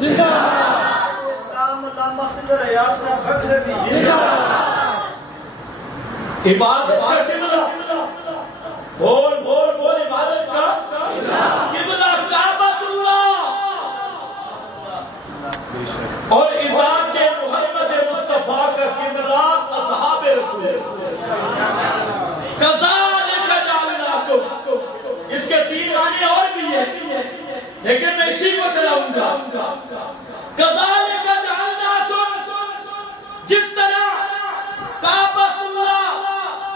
اسلام علامہ خضر عیاض صاحب بکربی عبادت کا قبلہ، بول بول بول، عبادت کا قبلہ کعبۃ اللہ، اور اطاعت محمد مصطفیٰ کا قبلہ اصحاب رسول کذالک جعلناکم۔ اس کے 3 معنی اور بھی ہیں لیکن میں اسی کو چلاؤں گا۔ کذالک جعلناکم، جس طرح کعبۃ اللہ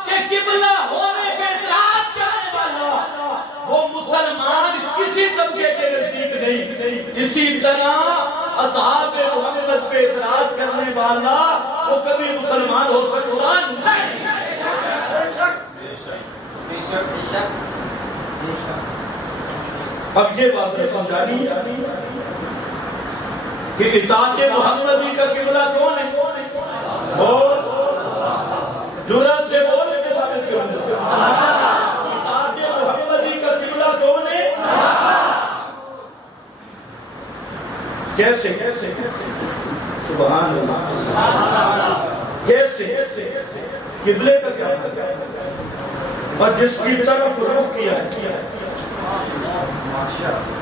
کے قبلہ ہونے کے اعتراض کرنے والا وہ مسلمان کسی طبقے کے نزدیک نہیں، اسی طرح اصحاب محمد پہ اعتراض کرنے والا وہ کبھی مسلمان ہو سکتا نہیں۔ اب یہ بات سمجھانی کہ اطاعت محمدی کا قبلہ کون ہے؟ اور جرأت سے بول کے ثابت کرنا، اطاعت محمدی کا قبلہ کون ہے؟ کیسے؟ سبحان اللہ، کیسے؟ قبلے کا کیا ہے؟ اور جس کی طرف رخ کیا ہے،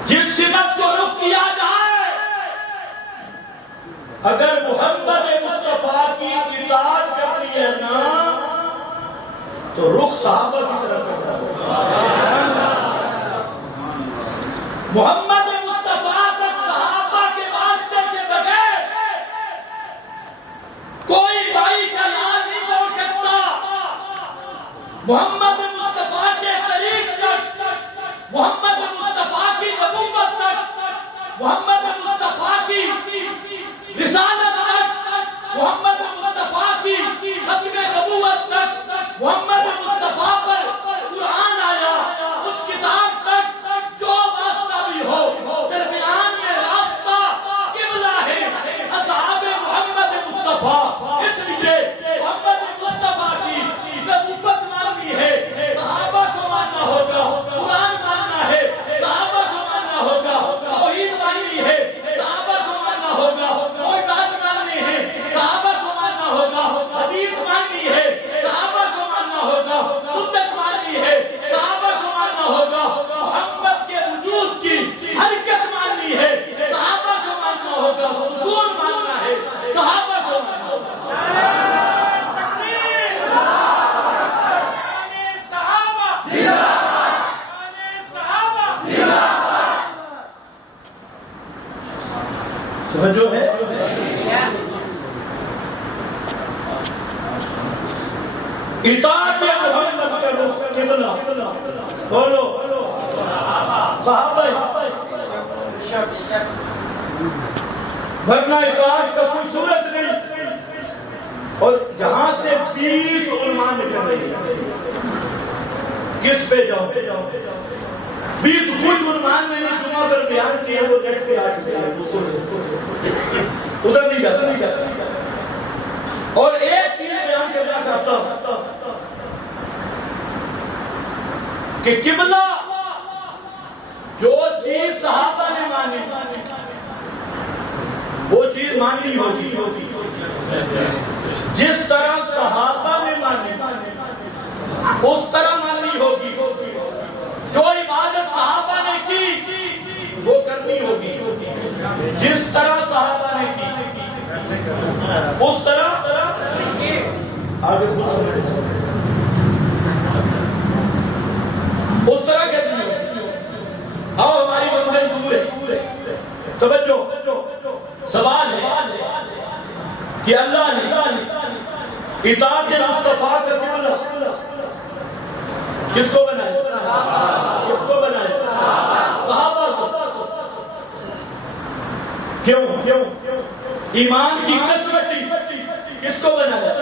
جس سمت کو رخ کیا جائے، اگر محمد مصطفیٰ کی اطاعت کرنی ہے نا تو رخ صحابہ کی طرف کرنا ہے۔ محمد مصطفیٰ تک صحابہ کے واسطے کے بغیر کوئی بھائی کا لال نہیں پہنچ سکتا۔ محمد مصطفیٰ کے طریق تک، محمد مصطفیٰ کی نبوت تک، محمد مصطفیٰ کی رسالت تک، محمد مصطفیٰ کی ختم نبوت تک، محمد مصطفیٰ پر قرآن آیا، اس کتاب تک جو واسطہ بھی ہو، درمیان میں راستہ قبلہ ہے اصحاب محمد مصطفیٰ۔ اس لیے محمد مصطفیٰ کی نبوت ماننی ہے، صحابہ کو ماننا ہوگا، قرآن ماننا ہے، صحابہ کو ماننا ہوگا، توحید ماننی ہے، صحابہ کو ماننا ہوگا، معجزات ماننی ہے، صحابہ کو ماننا ہوگا، حدیث ماننی ہے، صحابہ کو ماننا ہوگا، سنت ماننی ہے، صحابہ کو ماننا ہوگا، محمد کے وجود کی حرکت ماننی ہے، صحابہ کو ماننا ہوگا، حضور ماننا ہے، صحابہ کو ماننا ہوگا۔ سمجھو ہے اطاعت محمد کا رخ قبلہ، بولو صحابہ، ورنہ اطاعت کا کوئی صورت نہیں۔ اور جہاں سے 20 علماء نکل رہی ہیں، کس پہ جاؤ؟ 20 کچھ علماء میں نے جمعہ پر بیان کیا، وہ نیٹ پہ آ چکے ہیں، ادھر نہیں جاتا۔ اور ایک چیز بیان کرنا چاہتا ہوں کہ قبلہ جو چیز صحابہ نے مانی وہ چیز ماننی ہوگی، جس طرح صحابہ نے مانی اس طرح ماننی ہوگی، جو عبادت صحابہ نے کی وہ کرنی ہوگی، جس طرح صحابہ نے کی اس طرح آگے خود سمجھ، اس طرح کرنی ہوگی۔ اب ہماری منزل دور ہے، توجہ، سوال ہے کہ اللہ نے اطاعت مصطفیٰ کا قبلہ کس کو بنایا؟ کس کو بنایا؟ صحابہ کو۔ کیوں؟ ایمان کی کثرتی کس کو بنایا؟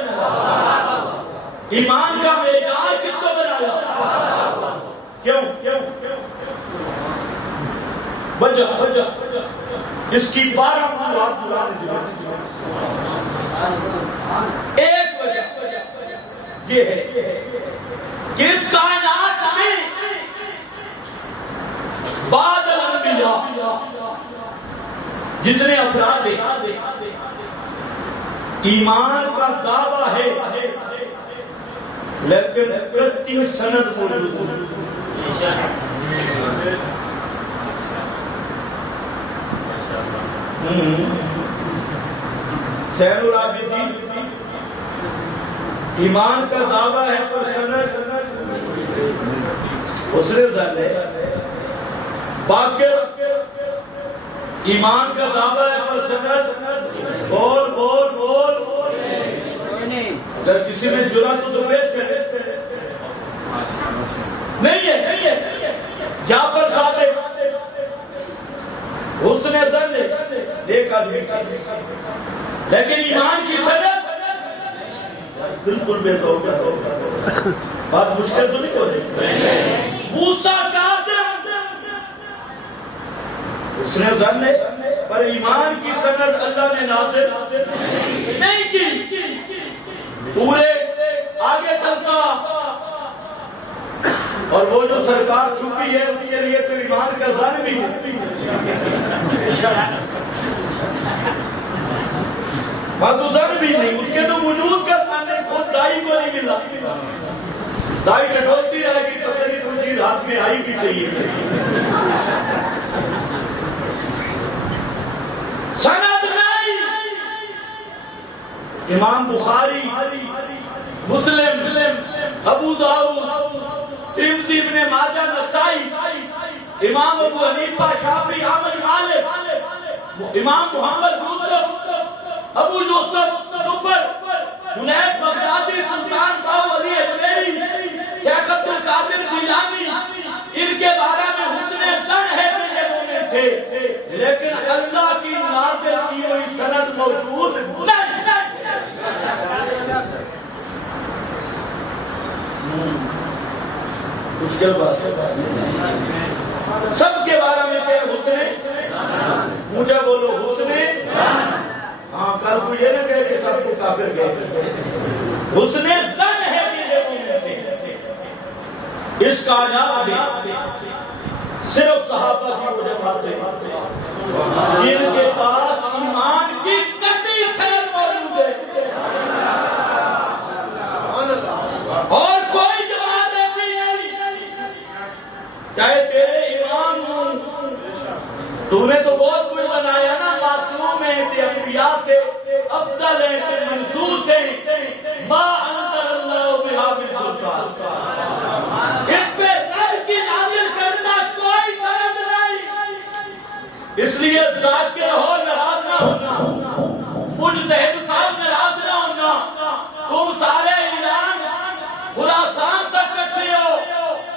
ایمان کا معیار کس کو بنایا؟ کیوں؟ وجہ اس کی 12 وجوہات قرآن نے ذکر کی۔ ایک وجہ یہ ہے کہ اس کائنات میں بعد الانبیاء جتنے افراد ایمان کا دعویٰ ہے لیکن قطعی سند موجود ہے. زین العابدین ایمان کا دعویٰ ہے پر سند حسن زن ہے. باقر ایمان کا دعویٰ ہے پر سند بول بول بول. اگر کسی میں جرات ہو تو پیش کرے. نہیں ہے جعفر صادق حسن زن ایک آدمی لیکن ایمان کی سند بالکل بے توقع. بات مشکل تو نہیں ہو رہی. موسیٰ کاظم حسن زن پر ایمان کی سند اللہ نے نازل نہیں کی. پورے آگے چلتا اور وہ جو سرکار چھپی ہے اس کے لیے تو ایمان کا زن بھی ہے. تو زن بھی نہیں, اس کے تو وجود کا زن ہے. خود دائی کو نہیں ملا. دائی ٹٹولتی رہے گی تو میری کوئی چیز ہاتھ میں آئی بھی چاہیے. سند نہیں. امام بخاری, مسلم, ابو داؤد, ترمذی, ابن ماجہ, نسائی, امام ابو حنیفہ, شافعی, احمد, مالک, امام محمد یوسف, ابو یوسف, ظفر, جنید بغدادی, سلطان باہو علی اجمیری, شیخ عبد القادر جیلانی, ان کے بارے میں حسن زن ہے کہ یہ مومن تھے لیکن اللہ کی نازل کی ہوئی سند موجود نہیں. مشکل بات ہے. سب کے بارے میں کہ حسن مجھے بولو حسن. ہاں کل کو یہ نہ کہے کہ سب کو کافر کہے. حسن زن ہے کہ یہ مومن تھے. اس کائنات میں صرف صحابہ کی وجہ باتیں جن کے پاس ایمان کی قطعی سند موجود ہے. اور کوئی جواب ایسی نہیں. چاہے تیرے ایمان ہوں, تو نے تو بہت کچھ بنایا نا. معصوم ہے, تے انبیاء سے افضل ہے, تے منصوص ہے. ما انزل اللہ بہا من سلطان. اس پہ رب کی نازل کرنا کوئی سند نہیں. اس لیے ذاکر ہو ناراض نہ ہونا, مجتہد صاحب ناراض نہ ہونا. تم سارے ایران خراسان تک کٹھے ہو,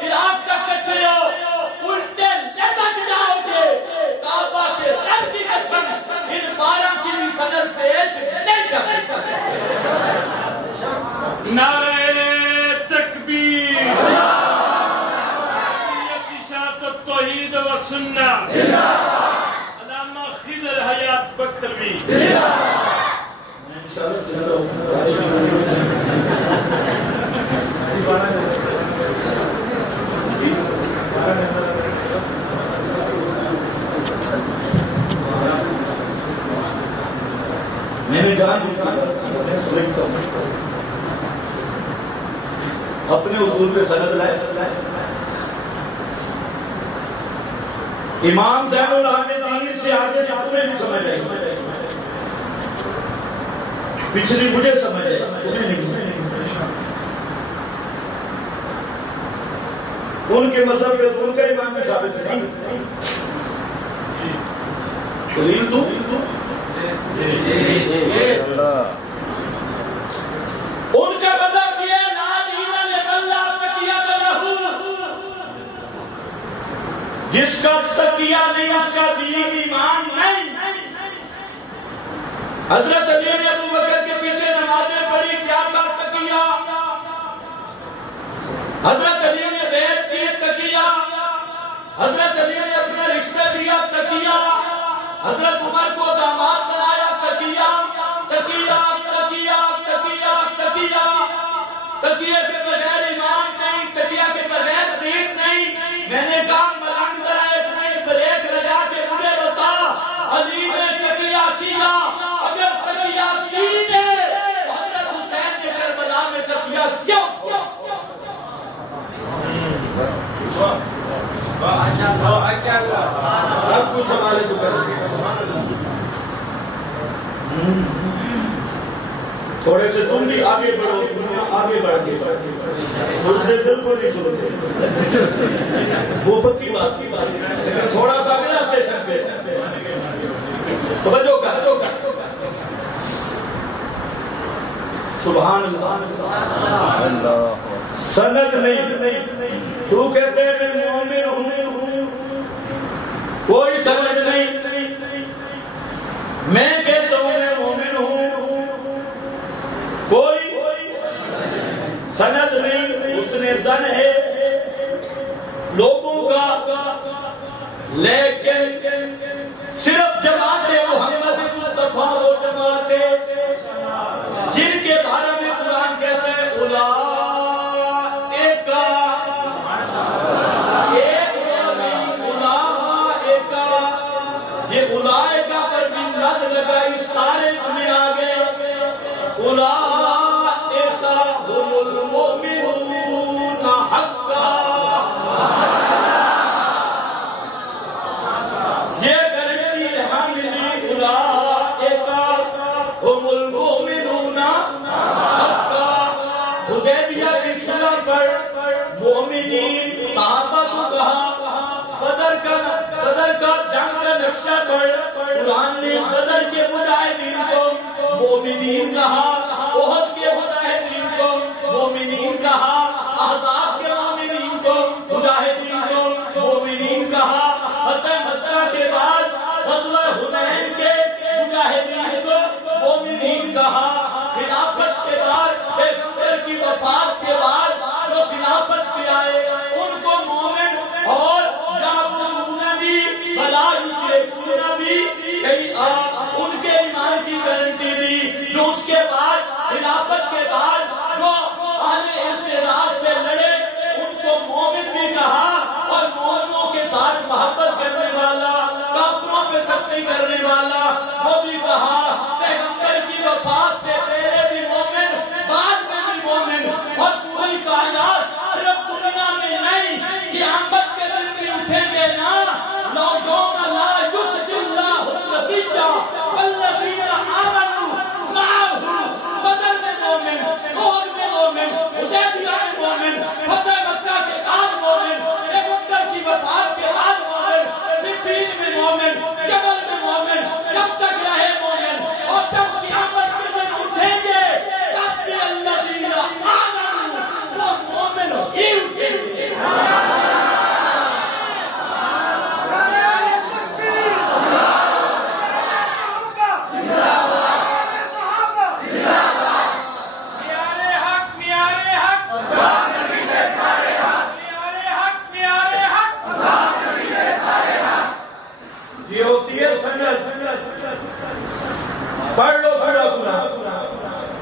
عراق تک کٹھے ہو, الٹے لٹک جاؤ گے. کعبہ کے رب کی قسم ان 12 کی بھی سند پیش نہیں کر سکتے. نعرہ تکبیر, اشاعت التوحید و سنت, علامہ خضر حیات بکروی. میں نے جان اپنے اصول پہ سند لائے. امام زین العابدین سے آگے تمہیں بھی سمجھ آئی, پچھلی مجھے سمجھ آئی, تمہیں نہیں. ان کے مذہب پہ ان کا ایمان بھی ثابت نہیں. دلیل تو ان کا مذہب کیا لا دین للہ تقیہ لہ. جس کا تقیہ نہیں اس کا دین ایمان نہیں. حضرت علی نے ابو بکر کے پیچھے نمازیں پڑھی, کیا تھا تقیہ. حضرت علی نے بیعت کی تقیہ. حضرت علی نے اپنا رشتہ دیا تقیہ. حضرت عمر کو داماد بنایا تقیہ. تقیہ تقیہ تقیہ تقیہ. تقیہ کے بغیر ایمان نہیں, تقیہ کے بغیر دین نہیں. میں نے کہا ملنگ ذرا ایک منٹ بریک لگا کے مجھے بتا, علی نے سب کچھ ہمارے تو کریں. تھوڑے سے تم بھی آگے بڑھو, دنیا آگے بڑھ کے سنتے بالکل نہیں سنتے, وہ پکی بات کی بات, لیکن تھوڑا سا اگلا سیشن پہ توجہ کر. سبحان اللہ. سند نہیں, تو کہتے ہیں میں مومن ہوں, کوئی سند نہیں. میں کہتا ہوں میں مومن ہوں, کوئی سند نہیں. اس نے زن ہے لوگوں کا, لیکن صرف جماعت محمد مصطفیٰ وہ جماعت جن کے بارے میں قرآن کہتا ہے اولئک, ایک دو نہیں, اولئک. یہ اولئک پر بھی نظر لگائی, سارے اس میں آ گئے. اولئک هم المؤمنون حقا. یہ گارنٹی یہاں ملی, اولئک هم المؤمنون حقا. حدیبیہ کی صلح پر مومنین صحابہ کو کہا, بدر کا جنگ کا نقشہ پر قرآن نے بدر کے مجاہدین کو مومنین کہا, احد کے مجاہدین کو مومنین کہا, احزاب کے مومنین کو مجاہدین کو مومنین کہا, فتح مکہ کے بعد غزوہ حنین کے مجاہدین کو مومنین کہا. خلافت کے بعد پیغمبر کی وفات کے بعد جو خلافت پہ آئے ان کو مومن اور بھی بلا بھی ان کے ایمان کی گارنٹی دی. جو اس کے بعد خلافت کے بعد جو اہل اعتراض سے لڑے ان کو مومن بھی کہا, اور مومنوں کے ساتھ محبت کرنے والا, کافروں پہ سختی کرنے والا وہ بھی کہا. پیغمبر کی وفات سے پہلے بھی مومن, بعد میں بھی مومن, اور پوری کائنات صرف دنیا میں نہیں قیامت کے دن بھی اٹھیں گے نا. لوگوں لا یخزی اللہ النبی والذین آمنوا معه. بدر میں مومن, احد میں مومن, حدیبیہ میں مومن, فتح مکہ کے بعد مومن, پیغمبر کی وفات کے بعد مومن, صفین میں مومن, جبل میں مومن, جب تک رہے مومن, اور جب قیامت کے دن اٹھیں گے تب بھی الذین آمنوا وہ مومن ہی اٹھیں گے. یہ ہوتی ہے سنت. پڑھ لو پورا پورا.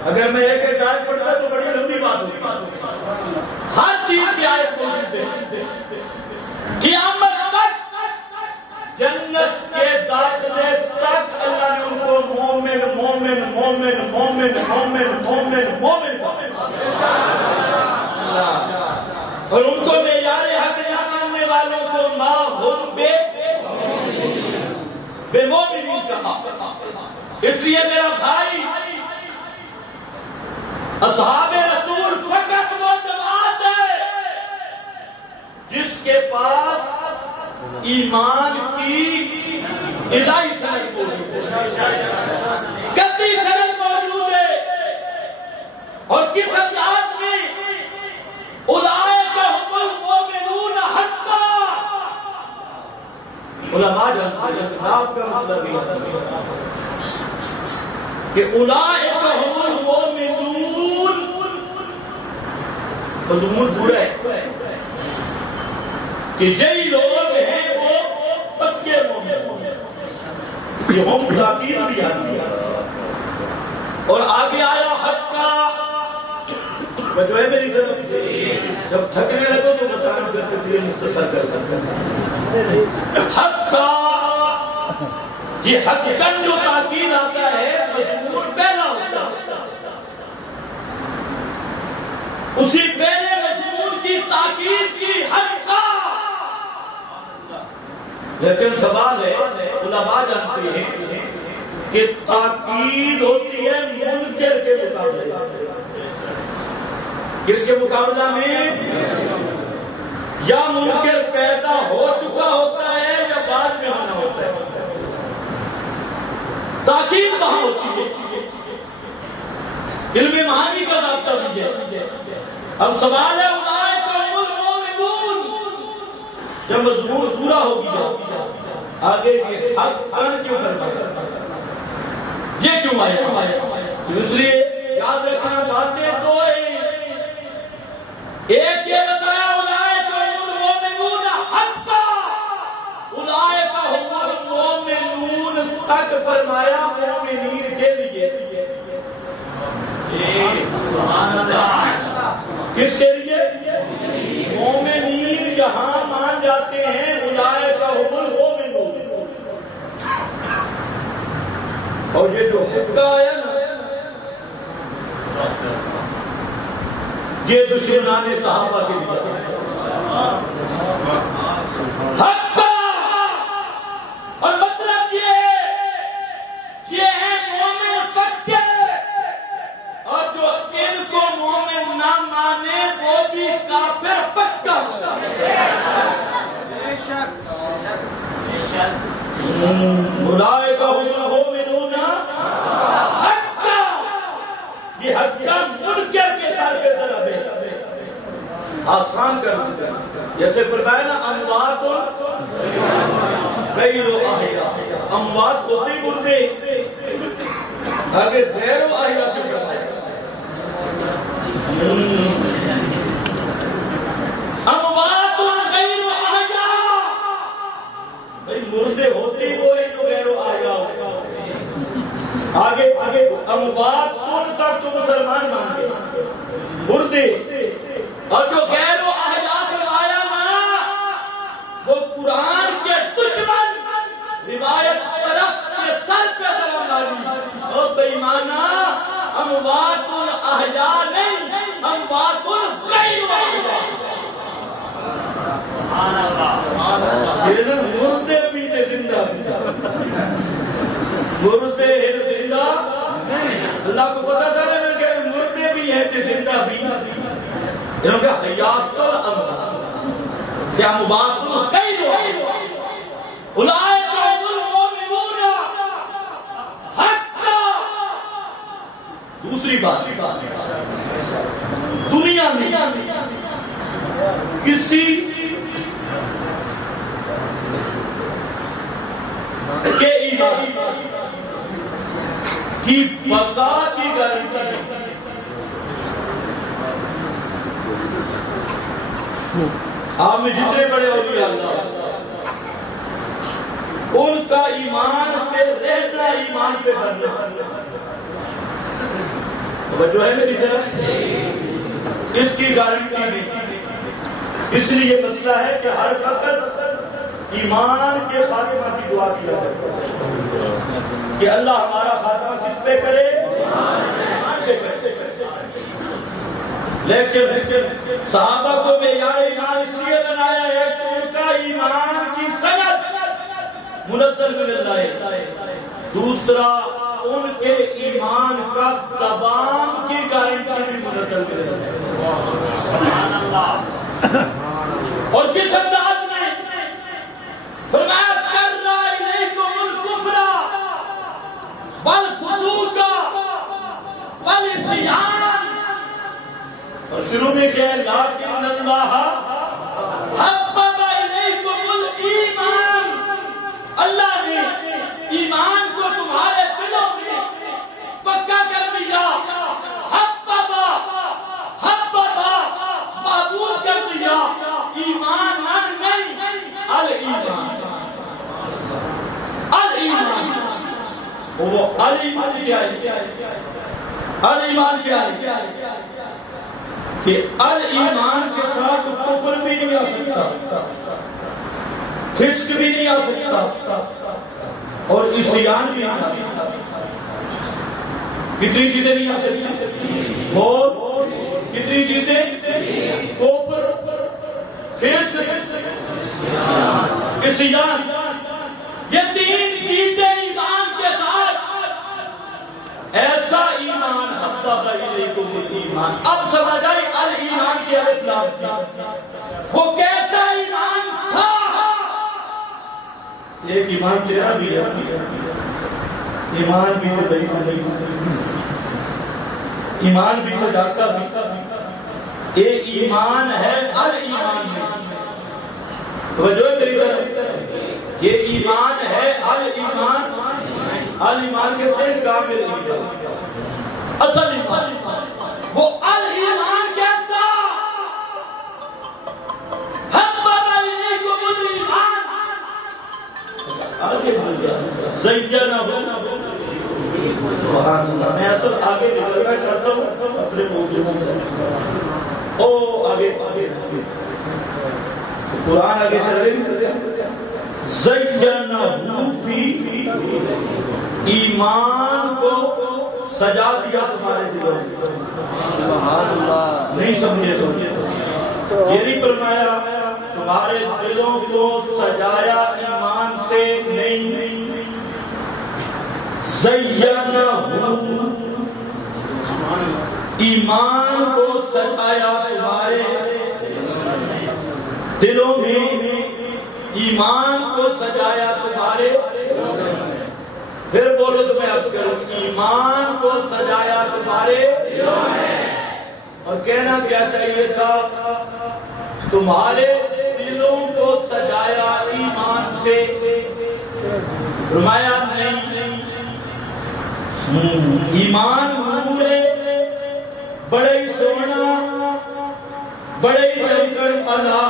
اگر میں ایک ایک آیت پڑھتا تو بڑی لمبی بات ہوتی. ہر چیز کی آیت موجود ہے. قیامت تک, جنت کے داخلے تک اللہ نے ان کو مومن مومن مومن مومن مومن مومن مومن اور ان کو معیار حق نہ ماننے والوں کو ما ہم بے مومنین کہا. اس لیے میرا بھائی, اصحاب رسول فقط وہ جماعت ہے جس کے پاس ایمان کی الہی سند موجود ہے, قطعی سند موجود ہے. اور کس انداز میں اولئک هم المؤمنون حقا. علماء جانتے ہیں کتاب کا مسئلہ بھی ہے کہ اولئک هم المؤمنون, مضمون پورا ہے کہ یہی لوگ ہیں وہ پکے مومن. یہ ہم تاکید بھی آتی ہے. اور آگے آیا حق کا, جو ہے میری طرف جب تھکنے لگو تو بتانا پھر تقریر مختصر کر سکتا ہے. حق کا یہ حق کن جو تاکید آتا ہے مضمون پہلا ہوتا ہے. اسی پہلے مضمون کی تاکید کی حق کا لیکن سوال ہے، علماء جانتے ہیں کہ تاکید ہوتی ہے منکر کے مقابلے میں۔ کس کے مقابلہ میں؟ یا منکر پیدا ہو چکا ہوتا ہے یا بعد میں ہونا ہوتا ہے۔ تاکید کہاں ہوتی ہے؟ علم معانی کا ضابطہ بھی ہے۔ اب سوال ہے اولئک هم المؤمنون، جب مضمون پورا ہو گیا آگے یہ حق کن کیوں کرنا، یہ کیوں آیا؟ اس لیے یاد رکھنا باتیں دو ہیں، ایک یہ بتایا اولئک هم المؤمنون حقا، اولئک هم المؤمنون تک فرمایا مومنین کے لیے۔ کس کے لیے؟ مومنین جہاں مان جاتے ہیں اولئک هم المؤمنون۔ اور یہ جو حقہ آیا نا، یہ دشمنان صحابہ کے لیے حقہ، اور مطلب یہ ہے مومن پکے، اور جو ان کو مومن نہ مانے وہ بھی کافر پکا۔ اولئک هم المؤمنون حقا، یہ حقا منکر کے سر پہ ضرب ہے، آسان کر دیا۔ جیسے فرمایا نا اموات غیر احیاء، اموات ہوتے مردے، آگے غیر احیاء کی فرمایا اموات غیر احیاء، بھئی مردے ہوتے وہ ہیں جو غیر احیاء ہوتے۔ آگے اموات کون تک تو مسلمان مان گئے، مردے، اور جو غیر احیاء فرمایا نا وہ قرآن کے دشمن، روایت طرف کے سر پہ ضرب ڈالی، اور بے ایمانہ اموات احیاء نہیں، اموات غیر احیاء۔ یہ نا مردے بھی تھے زندہ بھی، مردے ہیں زندہ نہیں، اللہ کو پتا تھا نا کہ مردے بھی ہیں تھے زندہ بھی، انہوں نے حیات الاموات، کیا اموات غیر احیاء۔ اولئک هم المؤمنون حقا۔ دوسری بات، دنیا میں کسی کے ایمان کی بقا کی گارنٹی آپ میں جتنے بڑے اولیاء اللہ ان کا ایمان پہ رہنا، ایمان پہ بڑھنا، جو ہے میری طرف اس کی گارنٹی نہیں۔ اس لیے یہ مسئلہ ہے کہ ہر وقت ایمان کے خاتمہ کی دعا کیا جائے کہ اللہ ہمارا خاتمہ کس پہ کرے؟ ایمان پہ کرے۔ لیکن صحابہ کو معیار ایمان اس لیے بنایا ہے کہ ان کا ایمان کی سند منزل من اللہ، دوسرا ان کے ایمان کا تمام کی گارنٹی بھی منزل من اللہ۔ اور کس انداز میں فرمایا کرنا الیکم الکفر والفسوق والعصیان، اور شروع میں کیا ہے؟ لیکن اللہ حبب الیکم الایمان، اللہ نے ایمان کو تمہارے دلوں میں پکا کر دیا، معبود کر دیا، ایمان نہیں، الایمان، الایمان، وہ الایمان کیا ہے؟ الایمان کیا ہے؟ کہ الایمان کے ساتھ کفر بھی نہیں آ سکتا، فسق بھی نہیں آ سکتا، اور عصیان بھی نہیں آ سکتا۔ کتنی چیزیں نہیں آ سکتی؟ اور کتنی چیزیں؟ کفر، فسق، عصیان، یہ تین چیزیں ایمان کے ساتھ، ایسا ایمان حبب الیکم الایمان. اب سمجھ آئی الایمان کے الف لام کی، وہ کیسا ایمان تھا. ایک ایمان تیرا بھی ہے، ایمان بھی تو بھائی ایمان بھی تو ڈاکہ بھی، یہ ایمان ہے الایمان میں. توجہ تیری طرف، یہ ایمان ہے الایمان. الایمان کہتے ہیں کامل ایمان، اصل ایمان. وہ الایمان کیسا؟ حبب الیکم الایمان، آگے بھول گیا زینہ سبحان اللہ. میں اصل آگے نکلنا چاہتا ہوں اپنے موضوع میں. او آگے قرآن آگے چل رہی. زینہ فی، ایمان کو سجا دیا تمہارے دلوں میں. نہیں سمجھے تو یہ نہیں فرمایا تمہارے دلوں کو سجایا ایمان سے، نہیں. زینہ ایمان کو سجایا تمہارے دلوں میں، ایمان کو سجایا تمہارے. پھر بولو تو میں عرض کروں، ایمان کو سجایا تمہارے دلوں میں. اور کہنا کیا چاہیے تھا؟ تمہارے دلوں کو سجایا ایمان سے. فرمایا نہیں، ایمان نور ہے، بڑے ہی سونا، بڑے ہی چمکن پلا،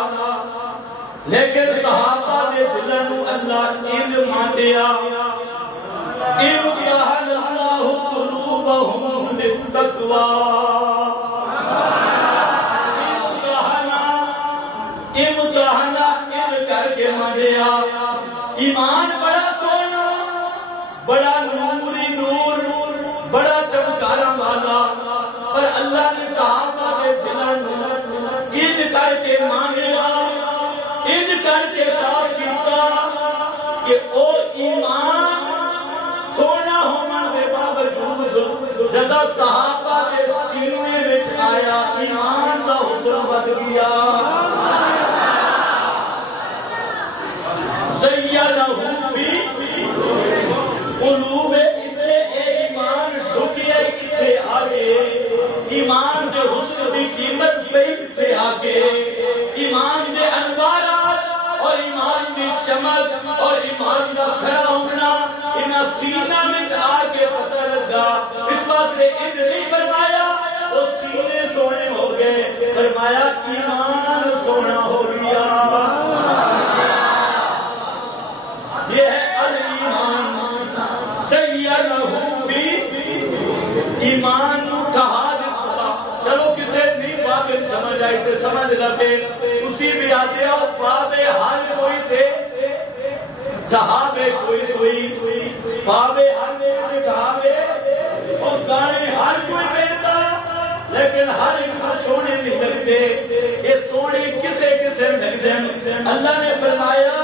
لیکن صحابہ دے دلاں نوں اللہ علم مانیا. امتحن اللہ قلوبہم للتقوی، امتحانہ علم کر کے مانیا. ایمان بڑا سونا، بڑا نوری نور، بڑا چمکارا والا، اور اللہ نے صحابہ دے دلاں نوں علم کر کے مانیا، علم کر کے صاف کیتا کہ او ایمان سونا ہونا دے باوجود جدہ صحابہ دے سینے وچ آیا ایمان دا حسن بد گیا. زینہ فی قلوب، اتے اے ایمان ڈھکیا کتے آگے، ایمان دے حسن دی قیمت پہ کتے آگے، ایمان دے انوارات اور ایمان دی چمک اور ایمان دا کھڑا ہونا انہاں سینہ میں آ کے پتہ لگا. اس واسطے ان نہیں فرمایا وہ سینے سونے ہو گئے، فرمایا ایمان سونا ہو گیا. یہ ہے الایمان. زینہ فی، ایمان کہا دیتا. چلو کسے نہیں باب سمجھ آئی تے سمجھ لگے، اسی بھی آتے ہو باب حال کوئی تھے، کہا بے کوئی باب حال کوئی کہا بے، اور گانے ہر کوئی بیٹھتا، لیکن ہر ایک کو سونے نہیں لگتے. یہ سونے کسے کسے لگتے ہیں. اللہ نے فرمایا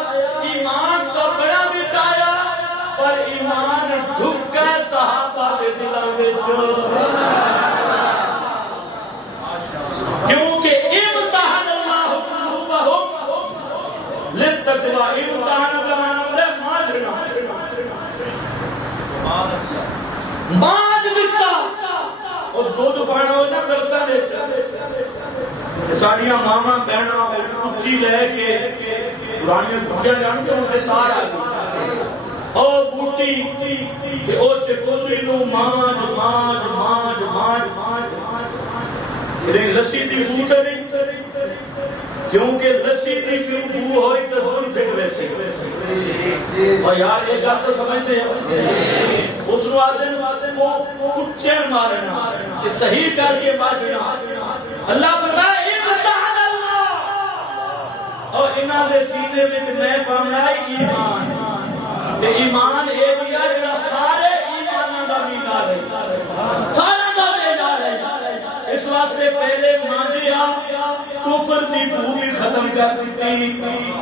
ایمان تو بڑا مٹایا، پر ایمان جھکا صحابہ دے دلاں وچ. کیونکہ امتحان اللہ قلوبہم للتقوی. امتحان کا معنی ہے مانجنا، مانج دیتا. اور دودھ پانا ہو نا برتن وچ، ساڈیاں ماواں بہناں کچی لے کے پرانیاں کچیاں جان کے ان کے تار آ گئی، اور بوٹی تے او چکوندری نو مانج مانج مانج مانج مانج لسی دی بو تے نہیں، کیونکہ لسی دی بو ہوئی تو دور پھٹ ویسے. اور یار یہ گل تو سمجھتے ہیں، اس نو آدھے وہ کچن مارنا کہ صحیح کر کے مارنا. اللہ فرمائے امتحان اللہ، اور انہاں دے سینے وچ میں پاونا ایمان. تے ایمان ایک یا جڑا سارے ایماناں دا میدان ہے، سارا دا میدان ہے. اس واسطے پہلے مانجیا، کفر دی بو بھی ختم کر دیتی،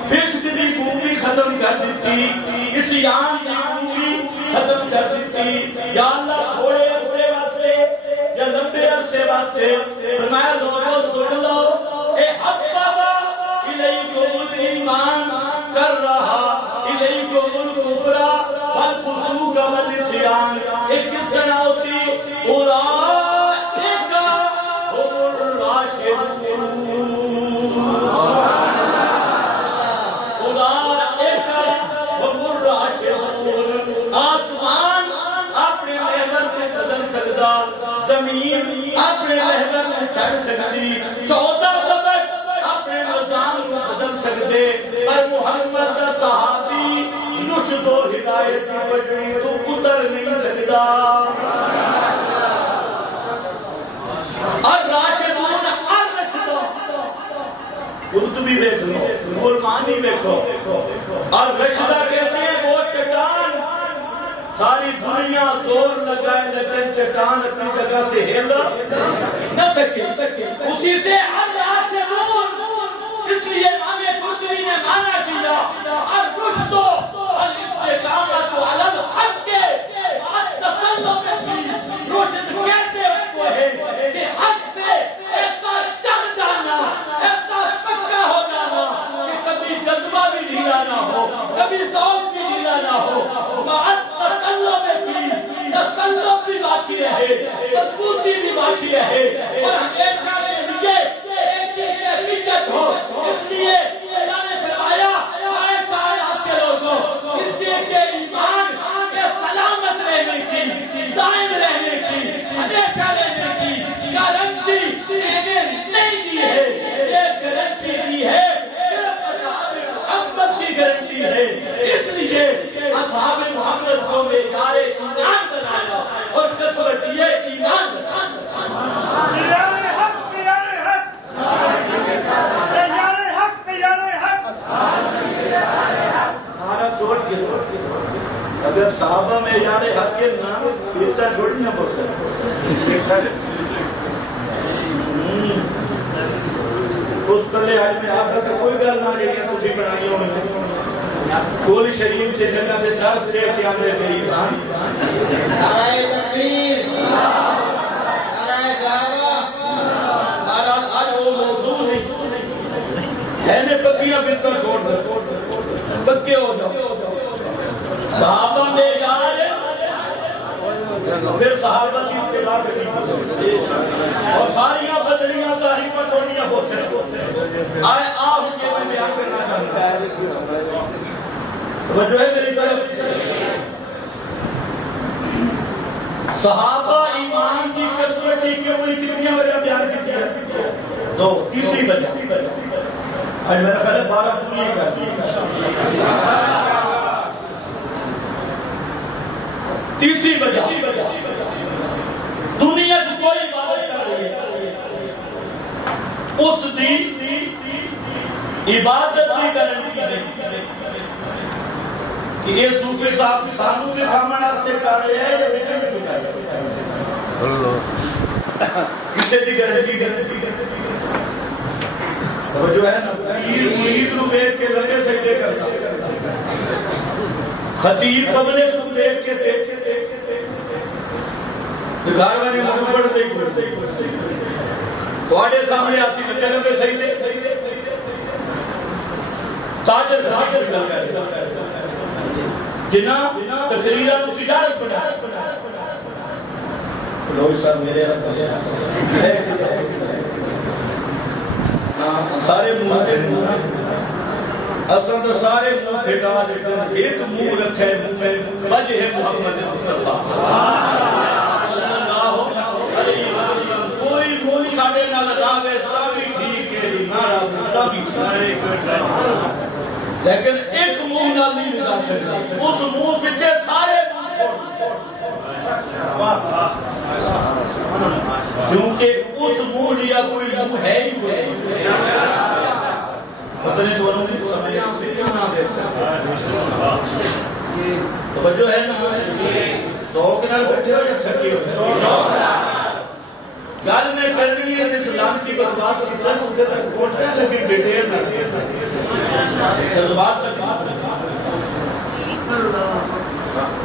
فسق دی بو بھی ختم کر دیتی، اس یان کی پوری ختم کر دیتی یا اللہ تھوڑے عرصے واسطے یا لمبے عرصے واسطے فرمایا لوگوں سن لو اے حببا الیکم الایمان کر رہا الیکم الکفر والفسوق والعصیان ایک کس طرح ہوتی اولئک هم الراشدون اولئک هم الراشدون آسمان اپنے محور کو بدل سکتا زمین اپنے محور کو چھڑ سکتی 14 سبق اپنے نظام کو بدل سکتے پر محمد کا صحابی رشد و ہدایت کی پٹڑی تو اتر نہیں سکتا اور راشدون قرطبی دیکھ لو قرآنی دیکھو اور رشدہ کہتے ہیں وہ چٹان ساری دنیا زور لگائے لیکن چٹان اپنی جگہ سے ہل نہ سکے اسی سے الراشدون اس لیے امام قرطبی نے مانا کیا الرشد والاستقامت علی الحق بعد تسلط بھی رشد کہتے اس کو ہے کہ حق پہ ایسا چل جانا ایسا پکا ہو جانا کہ کبھی جذبہ بھی ڈھیلا نہ ہو کبھی ذوق بھی ڈھیلا نہ ہو بعد تسلط بھی باقی رہے مضبوطی بھی باقی رہے اور ہمیشہ کے لیے ایک ہی حقیقت ہو اس لیے اللہ نے فرمایا اے کائنات کے لوگوں کسی کے ایمان کے سلامت رہنے کی دائم رہنے کی ہمیشہ رہنے کی گارنٹی انہیں نہیں دی ہے ایک گارنٹی دی ہے صرف اصحاب محمد کی گارنٹی ہے اس لیے اصحاب محمد کو معیار ایمان بنایا اور کثرت یہ ایمان اگر صحابہ میں یار حق کے نام اتنا چھوڑی نہ بول سکتے اس پلے حج میں آخر کا کوئی گل نہ رہی ہے کسی بنائیوں میں کول شریف سے جگہ سے 10 دے کے آنے گئی ایمان نعرہ تکبیر نعرہ دعویٰ آج وہ موضوع نہیں ہے نے پکیاں بنتا چھوڑ دے پکے ہو جاؤ صحابہ میں یار پھر صحابہ کی اتباع کرنی اور ساریاں بدریاں تاریخیں چھوڑنیاں ہو سکتے آئے آپ کے میں بیان کرنا چاہتا ہے توجہ ہے میری طرف صحابہ ایمان کی کثرتی کی عمر کتنی وجہ بیان کی ہے 2 تیسری وجہ آج میرا خیال ہے 12 پوری کر دی تیسری وجہ دنیا جو کوئی عبادت کر رہی ہے اس دی عبادت کی گارنٹی نہیں کہ یہ صوفی صاحب سانو کے کامن آستے کر رہے ہیں یا بیٹے میں چکا ہے کسے دی گارنٹی اور جو ہے نا پیر مرید رو بیٹھ کے لگے سجدے کرتا خطیب پبلک کو دیکھ کے گھر والے منو پڑھتے تھوڑے سامنے آسی بچے لگے سجدے تاجر جنا تقریرہ تو تجارت بنا لوگ صاحب میرے سارے منہ اصل تو سارے منہ پھٹا لیکن ایک منہ رکھے منہ میں وجہ محمد مصطفیٰ کوئی منہ ساڑے نال راوے تا بھی ٹھیک ہے نہ راوے تا بھی ٹھیک لیکن ایک منہ نال نہیں ملا سکتا اس منہ پیچھے سارے کیونکہ اس منہ لیا کوئی منہ ہے ہی کوئی مطلب دونوں کی سمجھ آپ کیوں نہ دیکھ سکتے توجہ ہے نا ذوق نال بیٹھے ہو یا تھکے ہو گل میں کرنی ہے اسلام کی بکواس کی تک ان کے تک پہنچ رہے ہیں لیکن ڈیٹیل نہ جذبات تک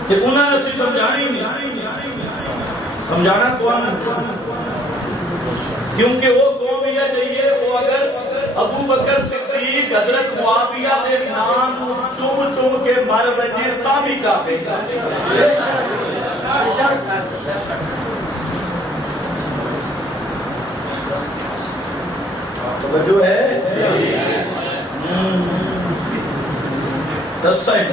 کہ انہوں نے سمجھانی نہیں سمجھانا کون کیونکہ وہ قوم یہ جائیے وہ اگر ابو بکر صدیق حضرت معاویہ دے نام چوم چوم کے مر بجے تا بھی کافی توجہ ہے دستا ہے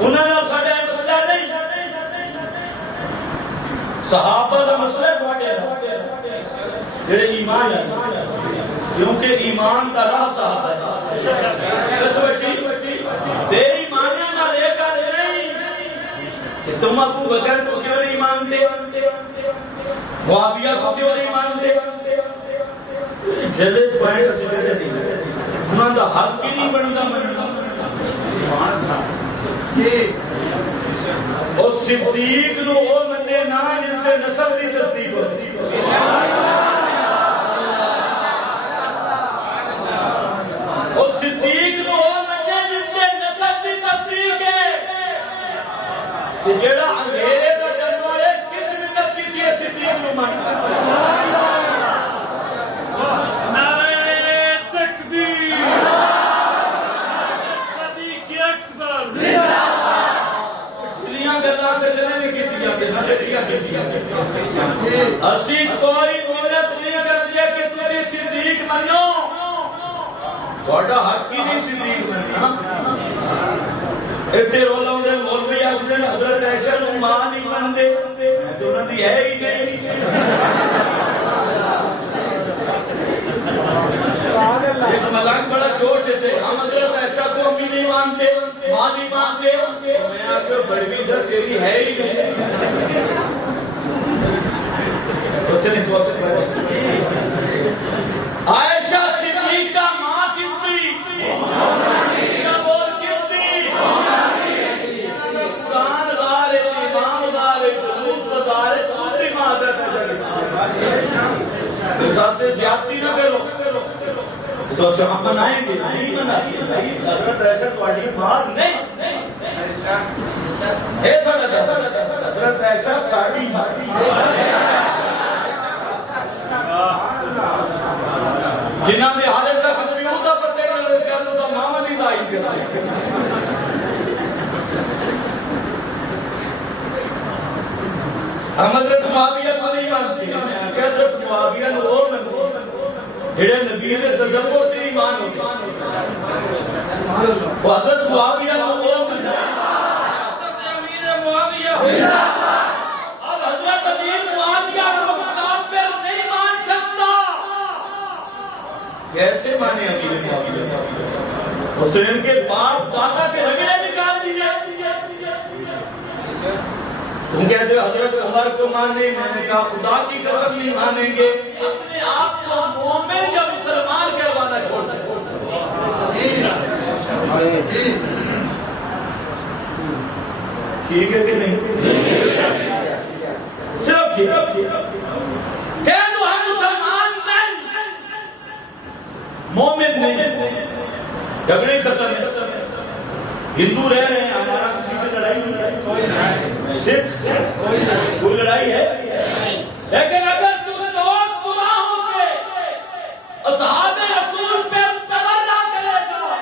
انہوں نے ساڑھا مسئلہ نہیں صحابہ کا مسئلہ جڑے ایمان ہے کیونکہ ایمان کا راہ صحابہ ہے بے ایمانیاں نہ لے کر نہیں کہ تم ابو بکر کو کیوں نہیں مانتے معاویہ کو کیوں نہیں مانتے جلد پوائنٹ اسے کہتے تھے انہوں نے حق کی نہیں بنتا اور صدیق نو وہ منے نہ جن کے نسل کی تصدیق ہوتی اور صدیق نو وہ منے جن کے نسل کی تصدیق ہے کہ جڑا انگریز کا جنم ہے کس ملت کی تھی صدیق نو مانتا اسی کوئی ملت نہیں کر دیا کہ تسی صدیق منو تھوڑا حق ہی نہیں صدیق مننا اتنے رولا ہوں دے مولوی آخر حضرت عائشہ نو ماں نہیں منتے تو انہوں دی ہے ہی نہیں ایک ملک بڑا جوش تھے ہم حضرت عائشہ کو ہم بھی نہیں مانتے ماں نہیں مانتے میں آخر بڑی ادھر تیری ہے ہی نہیں عائشہ صدیقہ ماں کتنی کیا بول کتنی قرآن دار امام دار جلوس دار کتنی ماں حضرت عائشہ سے زیادتی نہ کرو تو ہم منائیں گے نہیں منائیں گے حضرت عائشہ تھوڑی ماں نہیں حضرت عائشہ ساڑی جنہاں نے حالت تک دنیوں دا پتے نہ گل دا ماما دی دائی کرائے ہم حضرت معاویہ کو نہیں مانتے ہیں کہ حضرت معاویہ نے وہ منو جڑے نبی نے تدبر تے ایمان ہو وہ حضرت معاویہ نے وہ منو حضرت امیر معاویہ اب حضرت امیر معاویہ کو کافر نہیں مان سکتا کیسے مانے امیر معاویہ حسین کے باپ دادا کے رگڑے نکال دیے تم کہتے ہو حضرت عمر کو ماننے میں نے کہا خدا کی قسم نہیں مانیں گے اپنے آپ کو مومن یا مسلمان کہوانا چھوڑنا ٹھیک ہے کہ نہیں صرف کہہ دو ہم مسلمان نہیں مومن نہیں جھگڑے ختم ہے ہندو رہ رہے ہیں ہمارا کسی سے لڑائی ہوئی سکھ کوئی لڑائی ہے لیکن اگر تم چوک گناہوں کے اصحاب رسول پہ تبرہ کرے گا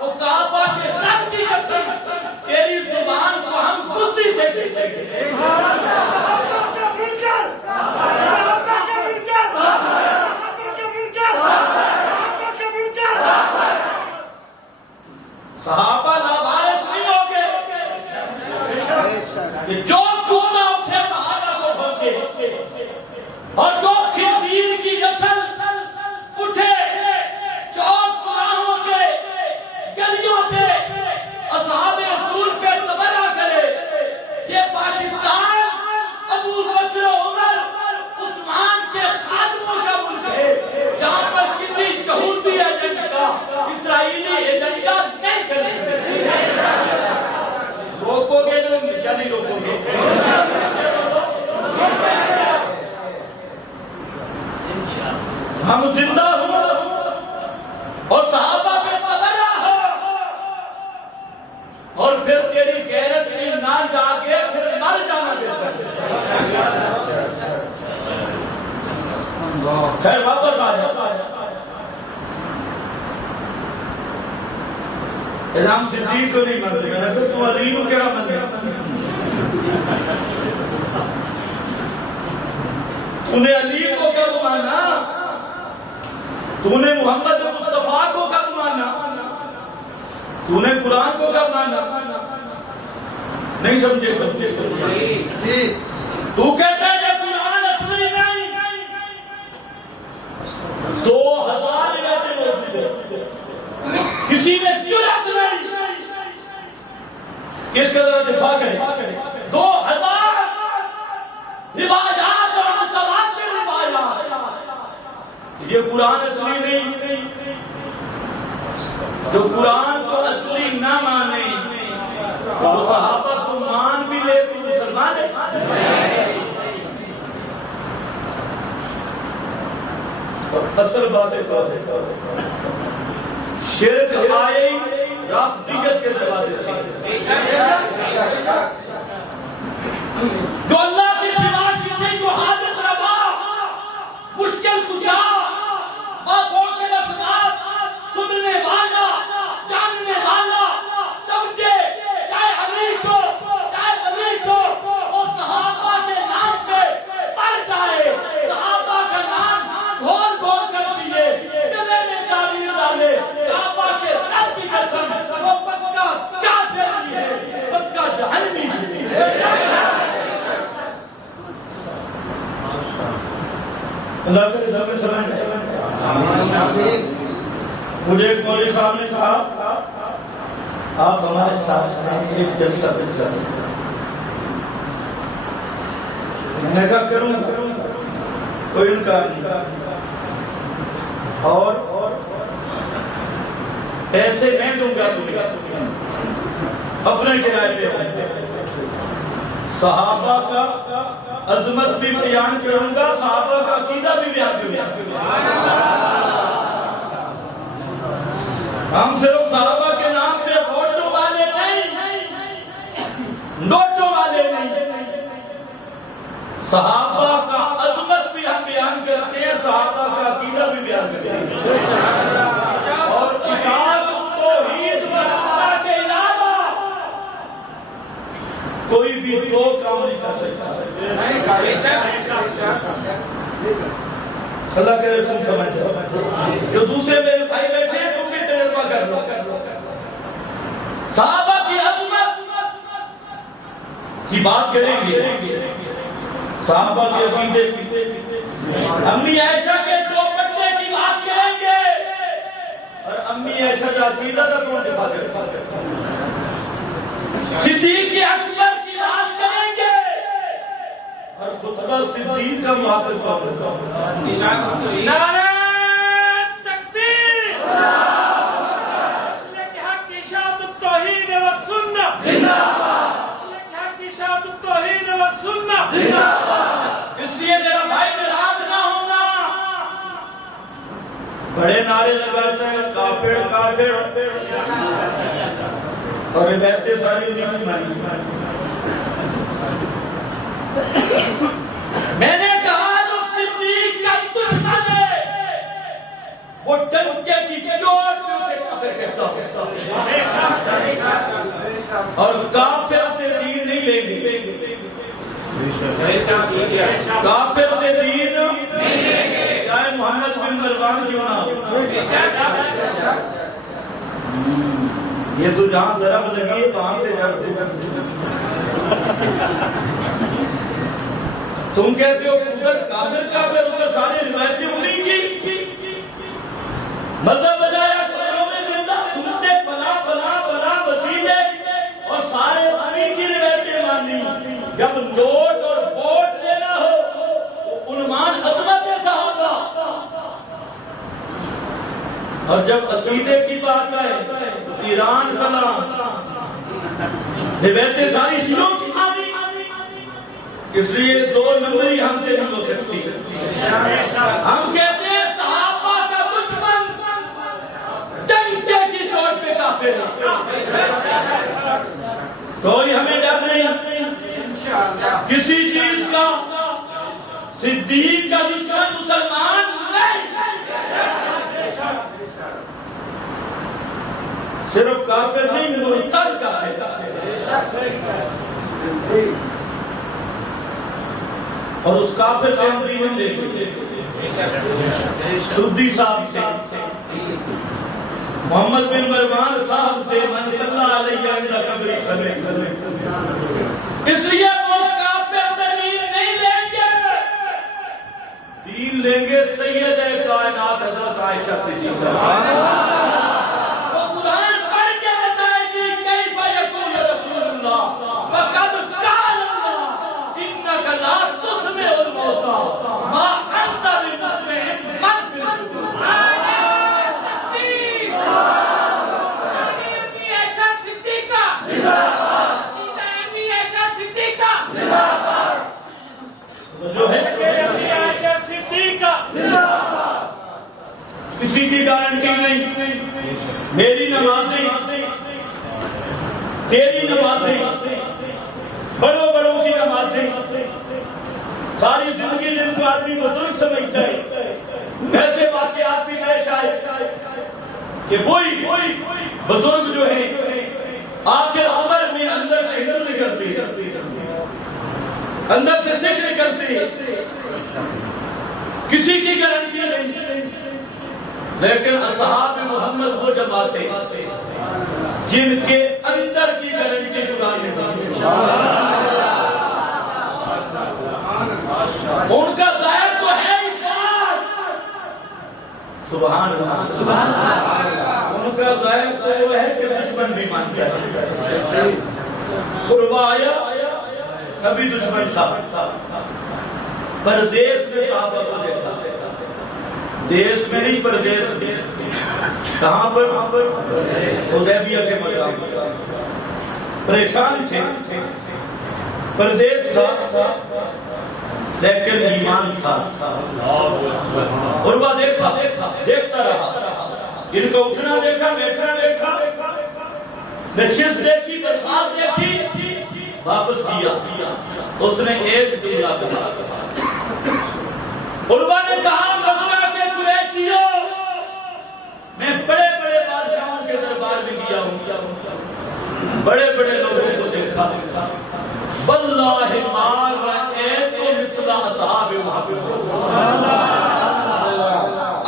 وہ کعبہ کے رب کی قسم تیری زبان کو ہم کتی سے کھینچیں گے صحابہ لابارس نہیں ہوگے کہ جو کتا اٹھے صحابہ کو بھونکے اور جو خنزیر کی نسل اٹھے چوک چوراہوں پہ گلیوں پہ اصحاب رسول پہ تبرہ کرے یہ پاکستان ابو بکر عمر عثمان کے خاتموں کا ملک ہے جہاں پر کسی یہودی ایجنٹ کا اسرائیلی ایجنڈا نہیں چلے روکو گے یا نہیں روکو گے ہم زندہ ہوں اور صحابہ پہ تبرہ ہو اور پھر تیری غیرت میں نہ جاگے پھر مر جانا بہتر ہے۔ خیر واپس آ جا۔ امام صدیق کو نہیں مانتے، میں نے کہا تو علی کو کیڑا مانتے؟ تو نے علی کو کب مانا؟ تو نے محمد مصطفیٰ کو کب مانا؟ تو نے قرآن کو کب مانا؟ نہیں سمجھے تو کہتا ہے کہ قرآن اصلی نہیں، 2000 روایتیں موجود ہیں، کسی میں جرأت نہیں، کس کا ذرا دفاع کرے؟ 2000 روایات اور متواتر روایات، یہ قرآن اصلی نہیں۔ جو قرآن کو اصلی نہ مانے وہ صحابہ کو مان بھی لے تو مسلمان ہے۔ اصل بات ہے شرک آئے رافضیت کے دروازے سے، جو اللہ کے سوا کسی کو حاجت روا، مشکل کشا، فوق الاسباب، سننے والا، جاننے والا، سمجھے چاہے علی کو چاہے علی کو، وہ صحابہ کے نام پہ مر جائے، صحابہ کا نام گھول گھول کر دیے، گلے میں تعبیر ڈالے، کعبہ کے رب کی قسم وہ پکا کافر بھی ہے، پکا جہنمی بھی ہے۔ اللہ کے رب میں سلام۔ مجھے ایک مولوی صاحب نے کہا آپ ہمارے ساتھ ہیں ایک جلسہ جلسہ، میں نے کہا کروں کوئی انکار نہیں، اور پیسے میں دوں گا تمہیں اپنے کرائے پہ، صحابہ کا عظمت بھی بیان کروں گا، صحابہ کا عقیدہ بھی بیان کروں گا۔ ہم صرف صحابہ کے نام پہ ووٹوں والے نہیں، نوٹوں والے نہیں، صحابہ کا عظمت بھی ہم بیان کرتے ہیں، صحابہ کا عقیدہ بھی بیان کرتے ہیں، اور اشاعت توحید و سنت کے علاوہ کوئی بھی دو کام نہیں کر سکتا۔ اللہ کرے تم سمجھ جو دوسرے میرے بھائی بیٹھے ہیں تم بھی تجربہ کر لو۔ صحابہ کی عظمت کی بات کریں گے، صحابہ کے عقیدے کی، امی عائشہ کے دوپٹے کی بات کریں گے، اور امی عائشہ کا عقیدہ کا کون دفاع کر سکتا ہے؟ صدیق اکبر کی بات کریں گے، اور خطبہ صدیق کا محافظ ہوگا۔ نعرہ تکبیر، اصل حق اشاعت التوحید والسنت، اصل حق اشاعت التوحید والسنت۔ اس لیے میرا بھائی ناراض نہ ہونا، بڑے نعرے لگاتے ہیں کافر کافر، اور روایتیں ساری انہیں کی مانی۔ میں نے کہا جو صدیق کا دشمن ہے وہ ڈنکے کی چوٹ میں اسے کافر کہتا ہے، اور کافر سے دین نہیں لیں گے، کافر سے دین چاہے محمد بن مروان کیوں نہ ہو۔ یہ تو جہاں ضرب لگی ہے وہاں سے جڑ سے تم کہتے ہو ادھر کافر کافر، ادھر ساری روایتیں انہیں کی، مذہب بجایا قبروں میں زندہ، سنتے پنا پنا پنا وسیلے، اور سارے انہیں کی روایتیں مانی۔ جب نوٹ اور ووٹ لینا ہو تو عنوان عظمت صحابہ، اور جب عقیدے کی بات آئے ایران سلام، روایتیں ساری شیعوں کی مانی، اس لیے دو نمبری ہم سے نہیں ہو سکتی۔ ہم کہتے ہیں صحابہ کا دشمن ڈنکے کی چوٹ پہ کافر ہے۔ کوئی ہمیں ڈر نہیں کسی چیز کا. صدیق کا دشمن مسلمان نہیں، صرف کافر نہیں، مرتد کافر. اور اس کافر سے ہم دین لے گئے سدی صاحب سے، محمد بن مروان صاحب سے، من صلی اللہ علیہ وسلم. اس لیے وہ کافر سے دین نہیں لیں گے، دین لیں گے سید کائنات حضرت عائشہ صدیقہ. وہ قرآن پڑھ کے بتائے گی کیف یکون رسول اللہ وقد قال اللہ انک لا تسمع الموتى ما انت بمسمع من في القبور. جو ہے کسی کی گارنٹی نہیں، میری نمازیں، تیری نمازیں، بڑوں بڑوں کی نمازیں، ساری زندگی جن کو آدمی بزرگ سمجھتا ہے، ایسے واقعات بھی پیش آئے کہ وہی بزرگ جو ہیں آخر عمر میں اندر سے ہجر کرتے، اندر سے ذکر کرتے، کسی کی گارنٹی نہیں. لیکن اصحاب محمد وہ جماعت ہیں جن کے اندر کی گارنٹی قرآن نے دی. ان کا ظاہر تو ہے ہی پاک، سبحان اللہ، ان کا ظاہر تو وہ ہے کہ دشمن بھی مانتا ہے. قربا آیا کبھی دشمن تھا، پردیس میں صحابہ کو دیکھا، دیس میں نہیں پردیس میں. کہاں پر؟ حدیبیہ کے مقام پر. پریشان تھے، پردیس تھا لیکن ایمان تھا. قربا دیکھتا رہا، ان کو اٹھنا دیکھا، بیٹھنا دیکھا، نشست دیکھی، برسات دیکھی، واپس کیا. اس نے ایک جملہ کہا. قربا نے کہا غزوہ کے قریشیوں، میں بڑے بڑے بادشاہوں کے دربار میں گیا ہوں، بڑے بڑے لوگوں کو دیکھا، واللہ ما رأیت مثل اصحاب محمد.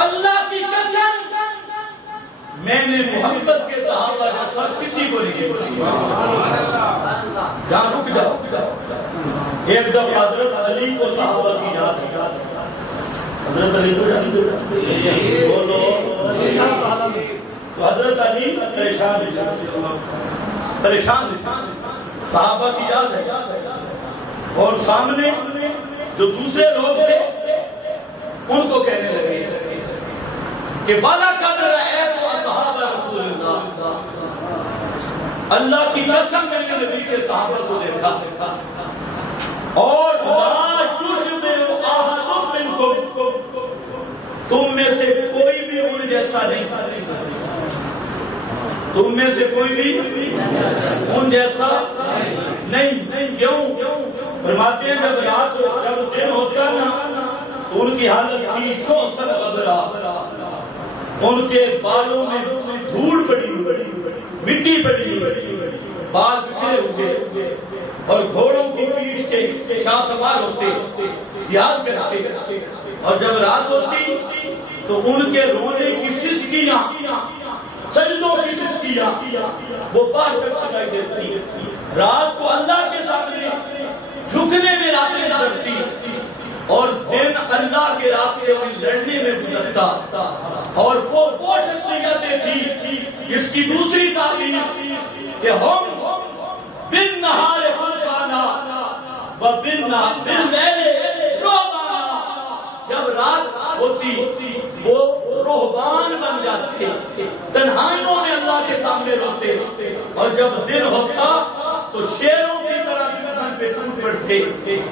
اللہ کی قسم میں نے محمد کے صحابہ جیسا کسی کو نہیں دیکھا. یہاں رک جاؤ. ایک دفعہ حضرت علی کو صحابہ کی یاد ہے. حضرت علی کو بولو. تو حضرت علی پریشان صحابہ کی یاد ہے، اور سامنے جو دوسرے لوگ تھے ان کو کہنے لگے کہ بالا قدر ہے تو اصحاب رسول اللہ، اللہ کی قسم میں نے نبی کے صحابہ کو دیکھا، اور لا یشبہ احد منکم، تم میں سے کوئی بھی ان جیسا نہیں، تم میں سے کوئی بھی ان جیسا نہیں. کیوں؟ فرماتے ہیں جب دن ہوتا نا تو ان کی حالت تھی شوسن غبرا، ان کے بالوں میں دھوڑ پڑی ہوئی، مٹی پڑی ہوئی، بال بکھرے ہوئے، اور گھوڑوں کی پیٹھ کے شاہ سوار ہوتے، یاد کرتے، اور جب رات ہوتی تو ان کے رونے کی سسکیاں، سجدوں کی سسکیاں وہ باہر تک سنائی دیتی. رات کو اللہ کے سامنے جھکنے میں راتیں گزرتی، اور دن اللہ کے راستے میں لڑنے میں گزرتا. اور وہ شخصیتیں تھی. اس کی دوسری تعبیر کہ ہم بن نہار خلفانا و بن باللیل رہبانا، جب رات ہوتی وہ رہبان بن جاتے، تنہائیوں میں اللہ کے سامنے روتے، اور جب دن ہوتا تو شیروں کی طرح دشمن پہ ٹوٹ پڑتے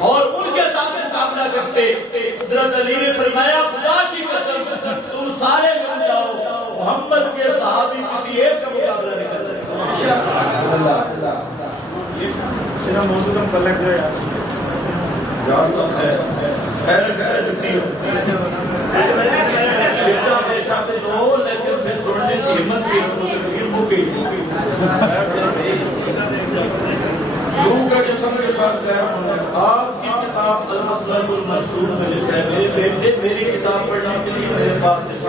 اور ان کے سامنے مقابلہ کرتے. حضرت علی نے فرمایا خدا کی قسم تم سارے بن جاؤ، محمد کے صحابی کسی ایک کا مقابلہ نہیں کر سکتے. میرا موضوع کم پلٹ گیا یا اللہ خیر خیر دیتی ہو کتنا پیسہ پہ دو لیکن پھر سننے کی ہمت کی ہم کو تقریر موقعی روح کا جسم کے ساتھ خیر ہونا ہے. آپ کی کتاب المسند المنشور میں لکھا ہے میرے بیٹے میری کتاب پڑھنے کے لیے میرے پاس